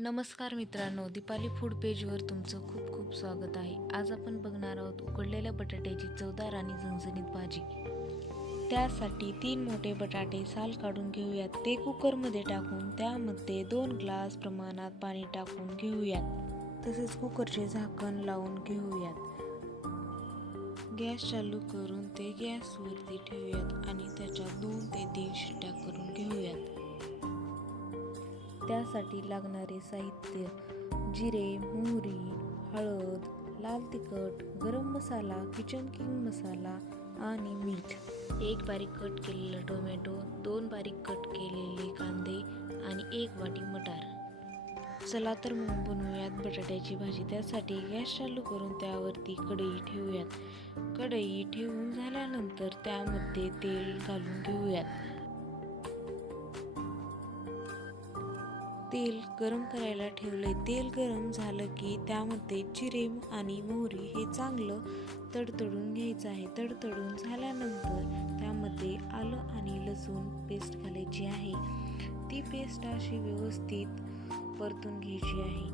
नमस्कार मित्रांनो, दीपाली फूड पेजवर तुमचं खूप खूप स्वागत आहे. आज आपण बघणार आहोत उकडलेल्या बटाट्याची चवदार आणि झणझणीत भाजी. त्यासाठी 3 मोठे बटाटे साल काढून घेऊयात. ते कुकरमध्ये टाकून त्यामध्ये 2 ग्लास प्रमाणात पाणी टाकून घेऊयात. तसेच कुकरचे झाकण लावून घेऊयात. गॅस चालू करून ते गॅसवरती ठेवूयात आणि त्याच्या 2 ते 3 शिट्ट्या करून घेऊयात. त्यासाठी लागणारे साहित्य: जिरे, मोहरी, हळद, लाल तिखट, गरम मसाला, किचन किंग मसाला आणि मीठ. 1 बारीक कट केलेला टोमॅटो, 2 बारीक कट केलेले कांदे आणि 1 वाटी मटार. चला तर मग बनवूयात बटाट्याची भाजी. त्यासाठी गॅस चालू करून त्यावरती कढई ठेवूयात. कढई ठेवून झाल्यानंतर त्यामध्ये तेल घालून घेऊयात. तेल गरम करायला ठेवले. तेल गरम झालं की त्यामध्ये जिरे आणि मोहरी हे चांगलं तडतडून घ्यायचं आहे. तडतडून झाल्यानंतर त्यामध्ये आलं आणि लसूण पेस्ट घालायची आहे. ती पेस्ट अशी व्यवस्थित परतून घ्यायची आहे.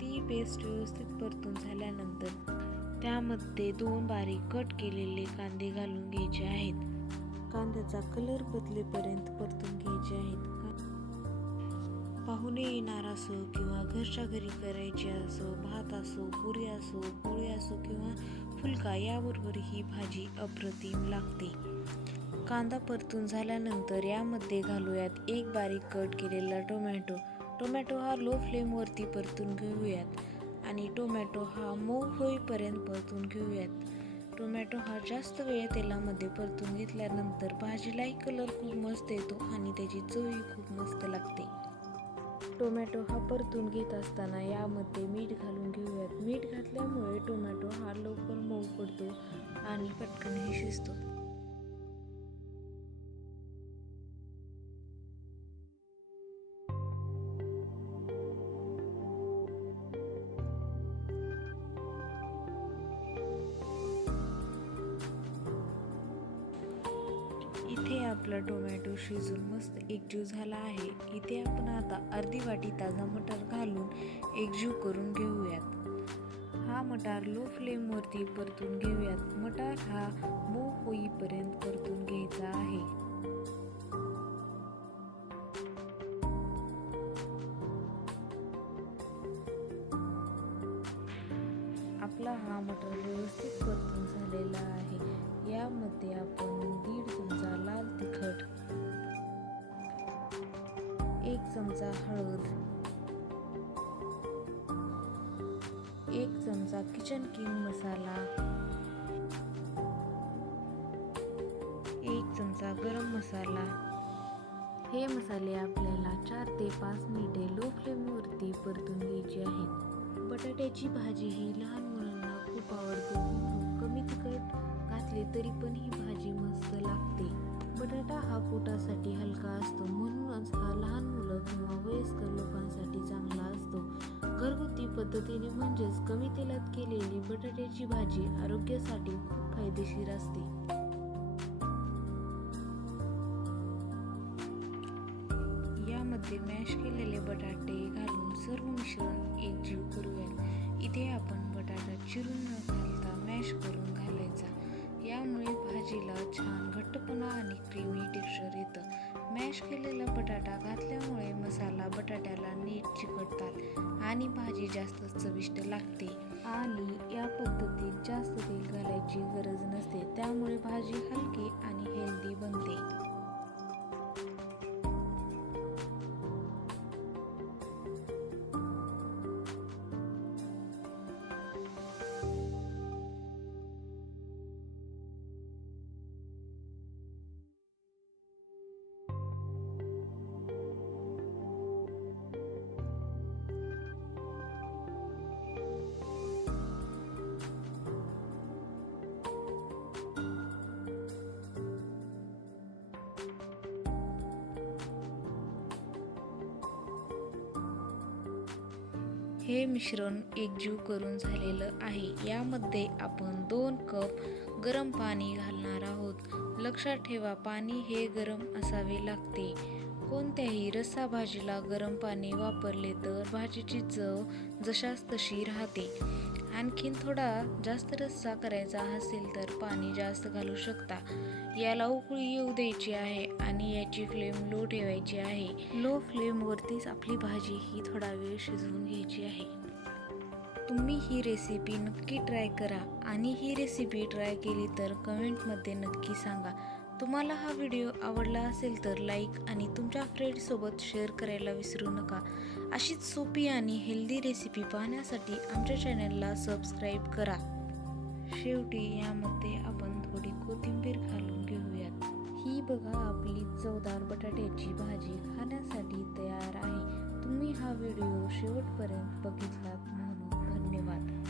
ती पेस्ट व्यवस्थित परतून झाल्यानंतर त्यामध्ये 2 बारीक कट केलेले कांदे घालून घ्यायचे आहेत. कांद्याचा कलर बदलेपर्यंत परतून घ्यायचे आहेत. पाहुणे येणार असो किंवा घरच्या घरी करायचे असो, भात असो, पुरी असो, पोळी असो किंवा फुलका, याबरोबर ही भाजी अप्रतिम लागते. कांदा परतून झाल्यानंतर यामध्ये घालूयात 1 बारीक कट केलेला टोमॅटो हा लो फ्लेमवरती परतून घेऊयात आणि टोमॅटो हा मऊ होईपर्यंत परतून घेऊयात. टोमॅटो हा जास्त वेळ तेलामध्ये परतून घेतल्यानंतर भाजीलाही कलर खूप मस्त येतो आणि त्याची चवही खूप मस्त लागते. टोमॅटो हा परतून घेत असताना यामध्ये मीठ घालून घेऊयात. मीठ घातल्यामुळे टोमॅटो हा लवकर मऊ पडतो आणि पटकनही शिजतो. इथे आपला टोमॅटो शिजून मस्त एकजीव झाला आहे. इथे आपण आता अर्धी वाटी ताजा मटार घालून एकजीव करून घेऊयात. हा मटार लो फ्लेमवरती परतून घेऊयात. मटार हा मऊ होईपर्यंत परतून घ्यायचा आहे. आपला हा मटार व्यवस्थित परतून झालेला आहे. यामध्ये आपण 1.5 चमचा लाल तिखट, 1 चमचा हळद, 1 चमचा किचन किंग मसाला, 1 चमचा गरम मसाला. हे मसाले आपल्याला 4 ते 5 मिनिटे लो फ्लेमवरती परतून घ्यायचे आहेत. बटाट्याची भाजी ही लहान मुलांना खूप आवडते. कमी तिखट घातले तरी पण ही भाजी मस्त लागते. बटाटा हा पोटासाठी हलका असतो, म्हणूनच हा लहान मुलं किंवा वयस्कर लोकांसाठी चांगला असतो. घरगुती पद्धतीने म्हणजेच कमी तेलात केलेली बटाट्याची भाजी आरोग्यासाठी खूप फायदेशीर असते. यामध्ये मॅश केलेले बटाटे घालून सर्व मिश्रण एकजीव करूयात. इथे आपण बटाटा चिरून न घालता मॅश करून घालायचा. यामुळे भाजीला छान घट्टपणा आणि क्रीमी टेक्स्चर येतं. मॅश केलेला बटाटा घातल्यामुळे मसाला बटाट्याला नीट चिकटतात आणि भाजी जास्त चविष्ट लागते. आणि या पद्धतीत जास्त तेल घालायची गरज नसते. त्यामुळे भाजी हलकी आणि हेल्दी बनते. हे मिश्रण एकजीव करून झालेलं आहे. यामध्ये आपण 2 कप गरम पाणी घालणार आहोत. लक्षात ठेवा, पाणी हे गरम असावे लागते. कोणत्याही रस्सा भाजीला गरम पाणी वापरले तर भाजीची चव जशास तशी राहते. आणखीन थोडा जास्त रस्सा करायचा असेल तर पाणी जास्त घालू शकता. याला उकळी येऊ द्यायची आहे आणि याची फ्लेम लो ठेवायची आहे. लो फ्लेमवरतीच आपली भाजी ही थोडा वेळ शिजवून घ्यायची आहे. तुम्ही ही रेसिपी नक्की ट्राय करा आणि ही रेसिपी ट्राय केली तर कमेंटमध्ये नक्की सांगा. तुम्हाला हा व्हिडिओ आवडला असेल तर लाईक आणि तुमच्या फ्रेंड्ससोबत शेअर करायला विसरू नका. अशीच सोपी आणि हेल्दी रेसिपी पाहण्यासाठी आमच्या चॅनलला सबस्क्राईब करा. शेवटी यामध्ये आपण थोडी कोथिंबीर घालून घेऊयात. ही बघा आपली चवदार बटाट्याची भाजी खाण्यासाठी तयार आहे. तुम्ही हा व्हिडिओ शेवटपर्यंत बघितलात म्हणून धन्यवाद.